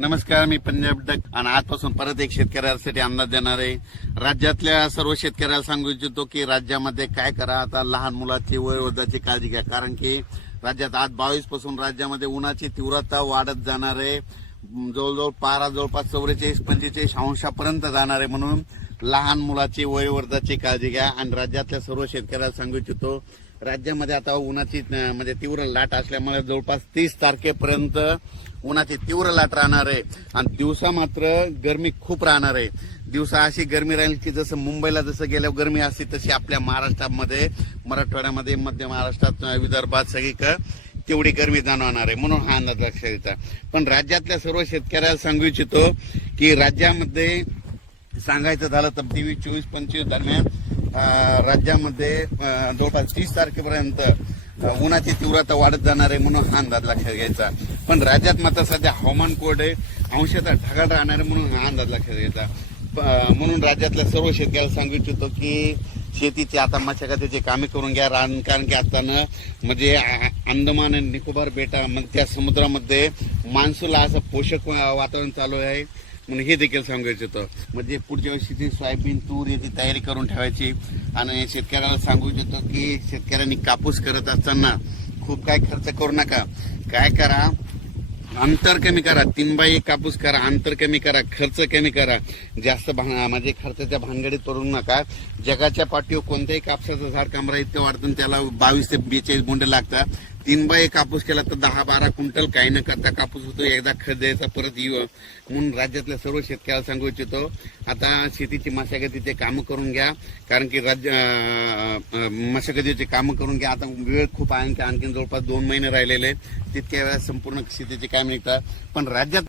नमस्कार मी पंजाब डक आणि आजपासून परत एक शेतकऱ्यासाठी अंदाज देणार आहे. राज्यातल्या सर्व शेतकऱ्याला सांगू इच्छितो की राज्यामध्ये काय करा आता लहान मुलाची वयोवृद्धाची काळजी घ्या. कारण की राज्यात आज बावीसपासून राज्यामध्ये उन्हाची तीव्रता वाढत जाणार आहे. जवळजवळ पारा जवळपास चौवेचाळीस पंचेचाळीस अंशापर्यंत जाणार आहे म्हणून लहान मुलाची वयोवर्धाची काळजी घ्या आणि राज्यातल्या सर्व शेतकऱ्याला सांगू इच्छितो राज्यामध्ये आता उन्हाची म्हणजे तीव्र लाट असल्यामुळे जवळपास तीस तारखेपर्यंत उन्हाची तीव्र लाट राहणार आहे. आणि दिवसा मात्र गरमी खूप राहणार आहे. दिवसा अशी गरमी राहील की जसं मुंबईला जसं गेल्या गरमी असते तशी आपल्या महाराष्ट्रामध्ये मराठवाड्यामध्ये मध्य महाराष्ट्रात विदर्भात सगळीकडे तेवढी गरमी जाणवणार आहे. म्हणून हा अंदाज लक्षात येतात पण राज्यातल्या सर्व शेतकऱ्याला सांगू इच्छितो की राज्यामध्ये सांगायचं झालं तर तेवीस चोवीस पंचवीस दरम्यान राज्यामध्ये जवळपास तीस तारखेपर्यंत उन्हाची तीव्रता वाढत जाणार आहे म्हणून हा अंदाज लक्षात घ्यायचा. पण राज्यात मात्र सध्या हवामान कोरड आहे अंशतः ढगाळ राहणार आहे म्हणून हा अंदाज लक्षात घ्यायचा. म्हणून राज्यातल्या सर्व शेतकऱ्याला सांगू इच्छितो की शेतीची आता मशागतीची कामे करून घ्या रान कारण की आता न म्हणजे अंदमान आणि निकोबार बेटा त्या समुद्रामध्ये मान्सूनला असं पोषक वा- वातावरण चालू आहे. म्हणून हे देखील सांगू इच्छितो म्हणजे पुढच्या वर्षीची सोयाबीन तूर याची तयारी करून ठेवायची. आणि शेतकऱ्याला सांगू इच्छितो की शेतकऱ्यांनी कापूस करत असताना खूप काय खर्च करू नका. काय करा अंतर कमी करा तीन बाय एक कापूस करा अंतर कमी करा खर्च कमी करा. जास्त म्हणजे खर्चाच्या भानगडीत पडू नका. जगाच्या पाठीवर कोणत्याही कापसाचं झाड कमरा इतकं वाढतं आणि त्याला बावीस ते बेचाळीस बोंडे लागतात. तीन बाय कापूस केला तर दहा बारा क्विंटल काही न करता कापूस होतो एकदा खत द्यायचा परत येऊ म्हणून राज्यातल्या सर्व शेतकऱ्याला सांगू इच्छितो आता शेतीची मशागतीचे कामं करून घ्या. कारण की राज्य मशागतीचे कामं करून घ्या. आता वेळ खूप आहे आणखी आणखी जवळपास दोन महिने राहिलेले. तितक्या वेळा संपूर्ण शेतीचे काम निघतात. पण राज्यात